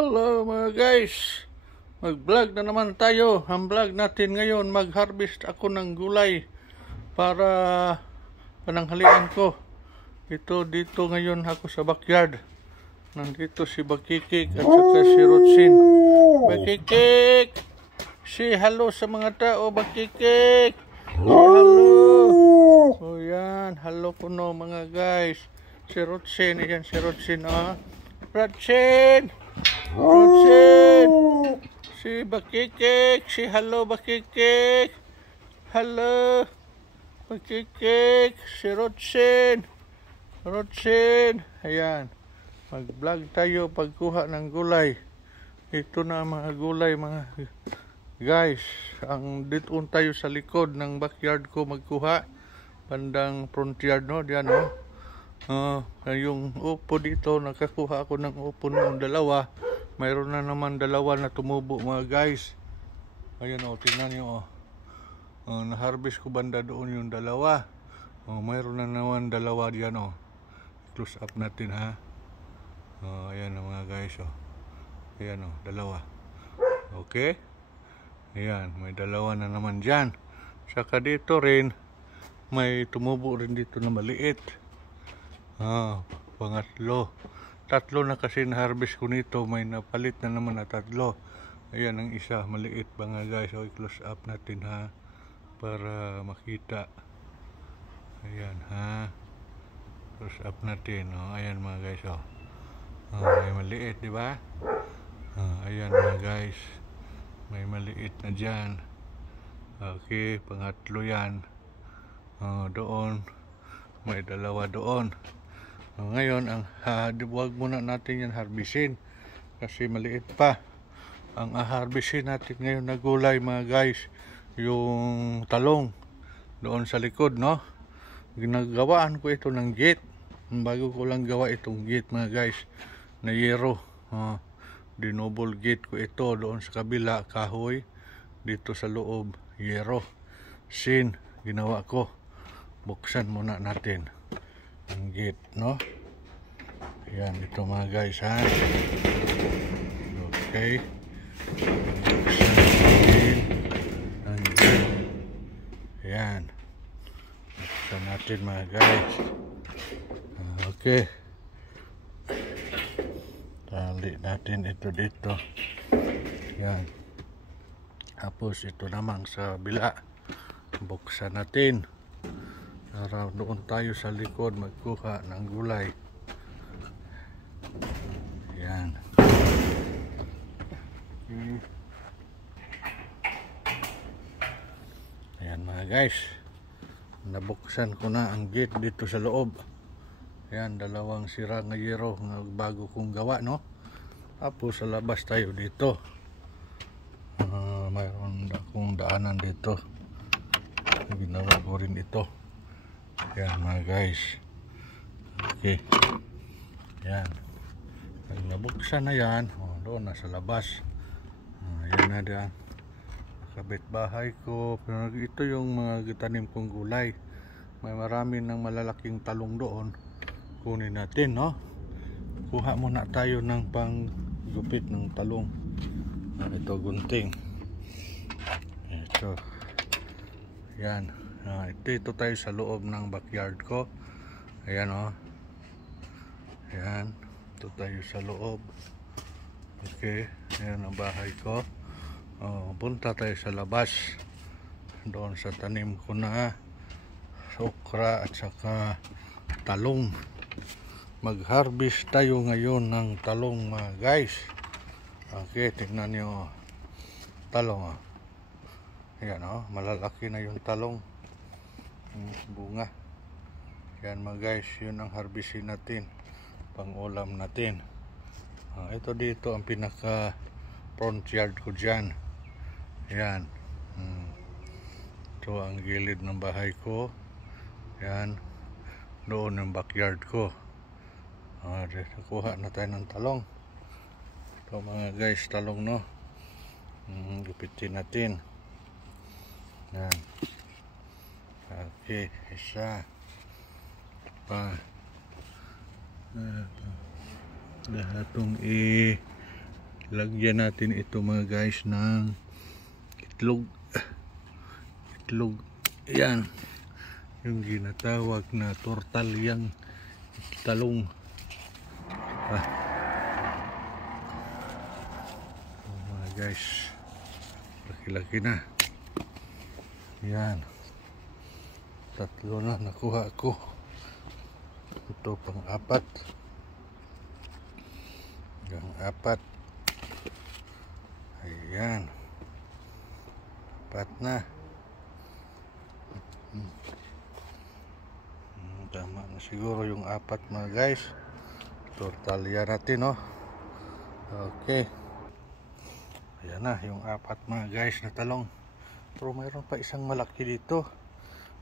Hello mga guys, mag-vlog na naman tayo. Ang vlog natin ngayon, mag-harvest ako ng gulay para pananghalian ko. Dito ngayon ako sa backyard. Nandito si Bakikik at saka si Rotsin. Bakikik! Say hello sa mga tao, Bakikik! Say hello! O yan, hello ko no mga guys. Si Rotsin, yan si Rotsin Rotsin! Rotsin! Si Bakikik! Si hello Bakikik! Hello! Bakikik! Si Rotsin! Rotsin! Ayan. Mag-vlog tayo pagkuha ng gulay. Ito na mga gulay mga guys. Dito tayo sa likod ng backyard ko magkuha. Bandang front yard no. Diyan no. Yung upo dito, nakakuha ako ng upo noong dalawa. Mayroon na naman dalawa na tumubo mga guys. Ayan o, tingnan nyo o. Na-harvest ko banda doon yung dalawa. Mayroon na naman dalawa diyan o. Close up natin ha. Ayan o mga guys o. Ayan o, dalawa. Okay. Ayan, may dalawa na naman dyan. Saka dito rin, may tumubo rin dito na maliit. Pangatlo. Tatlo na kasi na-harvest ko nito. May napalit na naman na tatlo. Ayan ang isa, maliit mga guys. I-close up natin ha. Para makita. Ayan ha. Close up natin. Ayan mga guys. May maliit, di ba? Ayan mga guys. May maliit na dyan. Okay, pangatlo yan. Doon. May dalawa doon. Ngayon, huwag muna natin yan harbisin kasi maliit pa. Ang harbisin natin ngayon na gulay mga guys, yung talong doon sa likod, no? Ginagawaan ko ito ng gate. Bago ko lang gawa itong gate mga guys, na yero. Dinouble gate ko ito doon sa kabila, kahoy. Dito sa loob, yero. Sin, ginawa ko. Buksan muna natin ang gate, no? Ayan, ito mga guys ha. Okay. Buksan natin ang gate. Ayan. Buksan natin mga guys. Okay. Tali natin ito dito. Ayan. Tapos ito naman sa bila. Buksan natin. Para doon tayo sa likod magkuha ng gulay. Ayan. Ayan mga guys. Nabuksan ko na ang gate dito sa loob. Ayan, dalawang sira ng yero na bago kong gawa, no? Tapos sa labas tayo dito. Mayroon akong daanan dito. Ginawa ko rin ito. Ayan mga guys. Okay. Ayan. Pag nabuksan na yan, doon na sa labas. Ayan na dyan. Nakabit bahay ko. Pero ito yung mga tanim kong gulay. May marami ng malalaking talong doon. Kunin natin, no? Kuha muna tayo ng panggupit ng talong. Ito gunting. Ito. Ayan. Ito tayo sa loob ng backyard ko. Ayan o. Ayan. Ito tayo sa loob. Okay. Ayan ang bahay ko. Punta tayo sa labas. Doon sa tanim ko na okra at saka talong. Mag-harvest tayo ngayon ng talong mga guys. Okay. Tingnan nyo. Talong o. Ayan o. Malalaki na yung talong. Bunga. Yan mga guys, yun ang harvestin natin, pang ulam natin. Ito dito ang pinaka front yard ko dyan. Yan. Ito ang gilid ng bahay ko. Yan. Doon yung backyard ko. Kuha na tayo ng talong. Ito mga guys, talong no. Gupitin natin. Yan. Okay, isa pa lahat itong lagyan natin ito mga guys ng itlog. Yan yung ginatawag na tortalyang talong. Mga guys, laki-laki na. Yan, 3 na nakuha ko. Ito pang 4. Hanggang 4. Ayan, 4 na. Tama na siguro yung 4 mga guys. Tortalya natin, no? Okay. Ayan na yung 4 mga guys na talong. Pero mayroon pa isang malaki dito.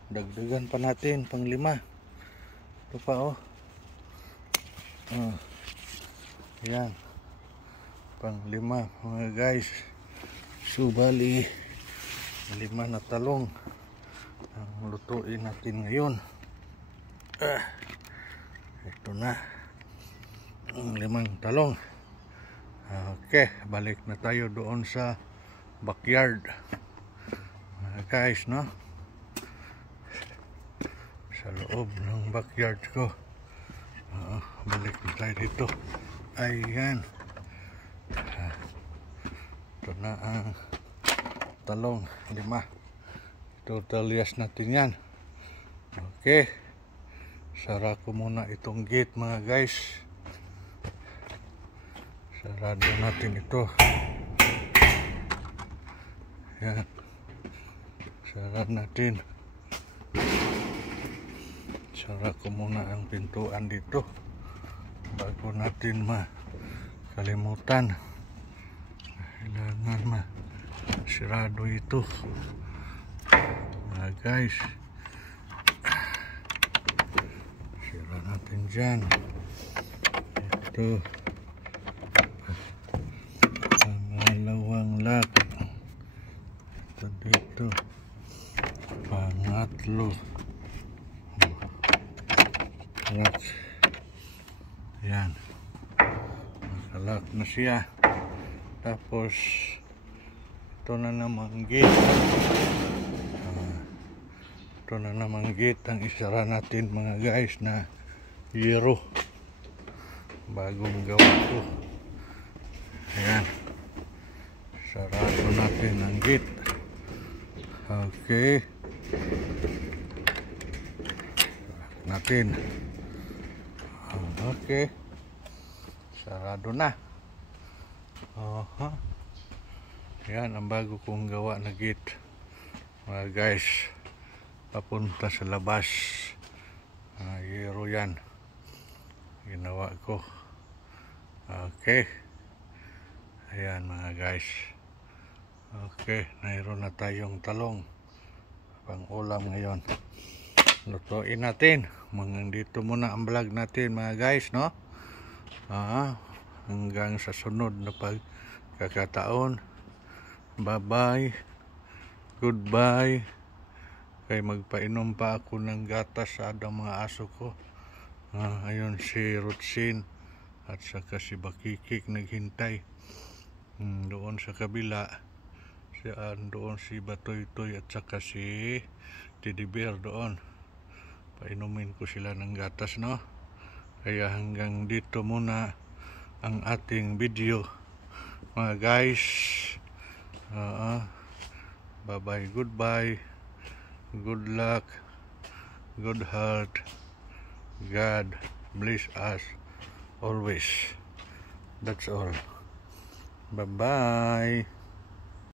Dagdagan pa natin pang 5. Ito pa, oh. Ayan, pang 5 mga guys. So bali 5 na talong ang lutuin natin ngayon. Ito na ang 5 talong. Okay, balik na tayo doon sa backyard mga guys, no? Sa loob ng backyard ko. Balik na tayo dito. Ayan, ito na ang talong 5. Tortalyas natin yan. Okay, sara ko muna itong gate mga guys. Sarado natin ito. Yan, sara natin. Sara ko muna ang pintuan dito bago natin makalimutan. Kailangan sirado ito mga guys. Sira natin dyan. Ito pangalawang lock. Ito dito pangatlo. Ayan, nakalak na siya. Tapos ito na namang gate. Ito na namang gate ang isara natin mga guys na yero. Bagong gawa ko. Ayan, sarado natin ang gate. Okay, natin. Okay, sarado na. Yan ang bago kong gawa na gate mga guys, papunta sa labas. Yero yan ginawa ko. Okay, ayan mga guys. Okay, mayroon na tayong talong pang ulam ngayon. Lutuin natin. Hanggang dito muna ang vlog natin mga guys, no? Hanggang sa sunod na pagkakataon. Bye bye, goodbye. Kaya magpainom pa ako ng gatas sa mga aso ko. Ayun si Rutsin at saka si Bakikik naghintay. Doon sa kabila doon si Batoy-toy at saka si Teddy Bear doon. Painumin ko sila ng gatas, no? Kaya hanggang dito muna ang ating video mga guys. Bye bye, goodbye, good luck, good health. God bless us always. That's all. Bye bye.